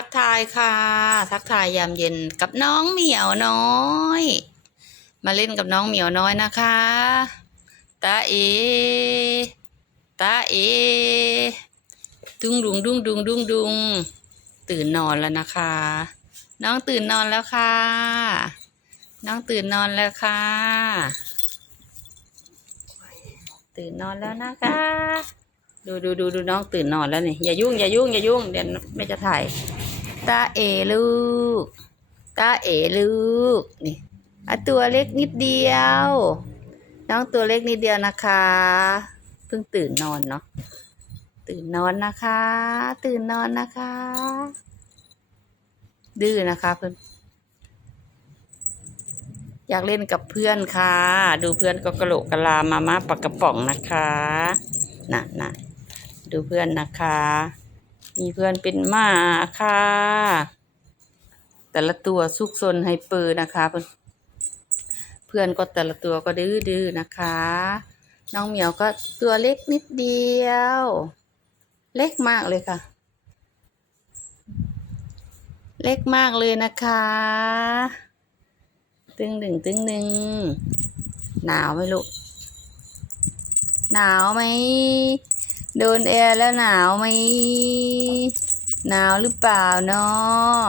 ทักทายค่ะ ทักทายยามเย็นกับน้องเหมียวน้อย มาเล่นกับน้องเหมียวน้อยนะคะตาเอตาเอดุงดุงดุงดุงดุงดุงตื่นนอนแล้วนะคะ น้องตื่นนอนแล้วค่ะ น้องตื่นนอนแล้วค่ะ ตื่นนอนแล้วนะคะ ดูดูดูดูน้องตื่นนอนแล้วนี่อย่ายุ่งอย่ายุ่งอย่ายุ่งเดี๋ยวไม่จะถ่าย ตาเอลูก ตาเอลูก นี่อะตัวเล็กนิดเดียว น้องตัวเล็กนิดเดียวนะคะ เพิ่งตื่นนอนเนาะ ตื่นนอนนะคะ ตื่นนอนนะคะ ดื้อนะคะเพื่อน อยากเล่นกับเพื่อนค่ะ ดูเพื่อนก็กระโหลกกะลามาม่าปักกระป๋องนะคะ น่ะน่ะดูเพื่อนนะคะ มีเพื่อนเป็นหมาค่ะ แต่ละตัวซุกซนไฮเปอร์นะคะ เพื่อนเพื่อนก็แต่ละตัวก็ดื้อดื้อนะคะ น้องเหมียวก็ตัวเล็กนิดเดียว เล็กมากเลยค่ะ เล็กมากเลยนะคะ ตึงหนึ่งตึงหนึ่งหนาวไหมลูกหนาวไหม โดนแอร์แล้วหนาวไหมหนาวหรือเปล่าเนาะ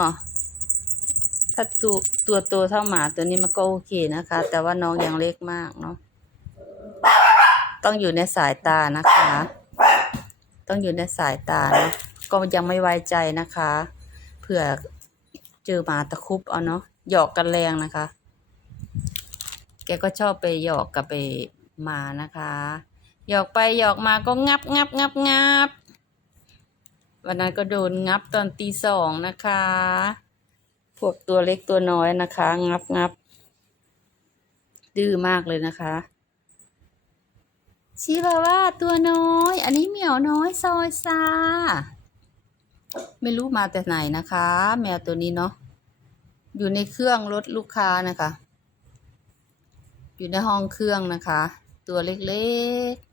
ถ้าตัวตัวโตเท่าหมาตัวนี้มันก็โอเคนะคะ แต่ว่าน้องยังเล็กมากเนาะต้องอยู่ในสายตานะคะ ต้องอยู่ในสายตาเนาะก็ยังไม่ไว้ใจนะคะเผื่อเจอหมาตะคุบเอาเนาะหยอกกันแรงนะคะ แกก็ชอบไปหยอกกับไปหมานะคะ หยอกไปหยอกมาก็งับงับงับงับวันนั้นก็โดนงับตอนตีสองนะคะ พวกตัวเล็กตัวน้อยนะคะ งับงับดื้อมากเลยนะคะชิบาว่าตัวน้อย อันนี้เหมียวน้อยซอยซา ไม่รู้มาแต่ไหนนะคะ แมวตัวนี้เนาะ อยู่ในเครื่องรถลูกค้านะคะ อยู่ในห้องเครื่องนะคะ ตัวเล็กๆ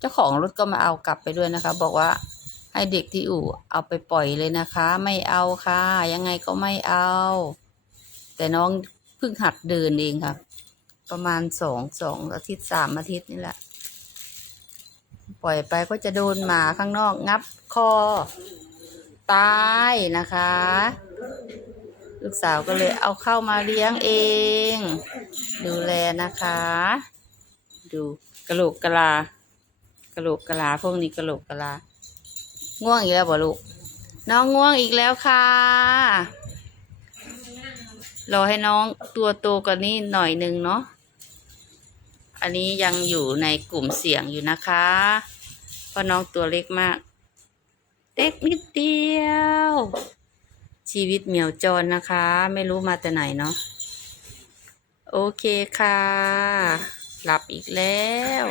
เจ้าของรถก็มาเอากลับไปด้วยนะคะ บอกว่าให้เด็กที่อู่เอาไปปล่อยเลยนะคะ ไม่เอาค่ะ ยังไงก็ไม่เอา แต่น้องเพิ่งหัดเดินเองค่ะ ประมาณสองสองอาทิตย์สามอาทิตย์นี่แหละ ปล่อยไปก็จะโดนหมาข้างนอกงับคอ ตายนะคะ ลูกสาวก็เลยเอาเข้ามาเลี้ยงเอง ดูแลนะคะ ดูกระโหลกกะลา กระโหลกกะลาพวกนี้กระโหลกกะลา ง่วงอีกแล้วบ่ลูก น้องง่วงอีกแล้วค่ะ รอให้น้องตัวโตกว่านี้หน่อยหนึ่งเนาะ อันนี้ยังอยู่ในกลุ่มเสี่ยงอยู่นะคะ เพราะน้องตัวเล็กมากเล็กนิดเดียว ชีวิตเหมียวจรนะคะ ไม่รู้มาแต่ไหนเนาะ โอเคค่ะ หลับอีกแล้ว